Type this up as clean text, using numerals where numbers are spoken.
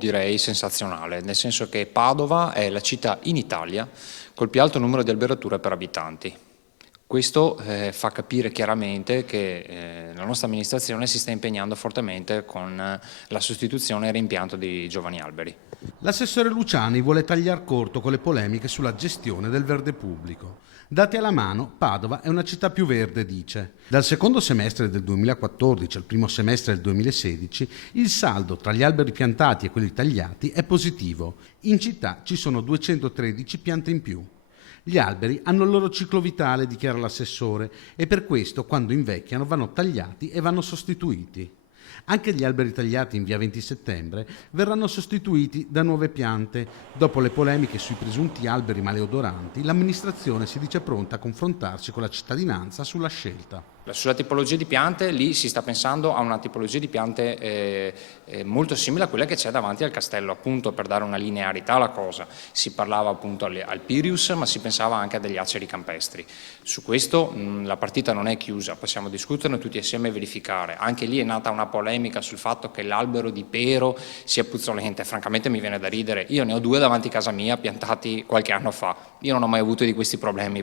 Direi sensazionale, nel senso che Padova è la città in Italia col più alto numero di alberature per abitanti. Questo fa capire chiaramente che la nostra amministrazione si sta impegnando fortemente con la sostituzione e rimpianto di giovani alberi. L'assessore Luciani vuole tagliar corto con le polemiche sulla gestione del verde pubblico. Dati alla mano, Padova è una città più verde, dice. Dal secondo semestre del 2014 al primo semestre del 2016, il saldo tra gli alberi piantati e quelli tagliati è positivo. In città ci sono 213 piante in più. Gli alberi hanno il loro ciclo vitale, dichiara l'assessore, e per questo, quando invecchiano, vanno tagliati e vanno sostituiti. Anche gli alberi tagliati in via 20 settembre verranno sostituiti da nuove piante. Dopo le polemiche sui presunti alberi maleodoranti, l'amministrazione si dice pronta a confrontarsi con la cittadinanza sulla scelta. Sulla tipologia di piante, lì si sta pensando a una tipologia di piante molto simile a quella che c'è davanti al castello, appunto per dare una linearità alla cosa. Si parlava appunto al Pirius, ma si pensava anche a degli aceri campestri. Su questo la partita non è chiusa, possiamo discuterne tutti assieme e verificare. Anche lì è nata una polemica sul fatto che l'albero di pero sia puzzolente, francamente mi viene da ridere. Io ne ho 2 davanti a casa mia piantati qualche anno fa, io non ho mai avuto di questi problemi.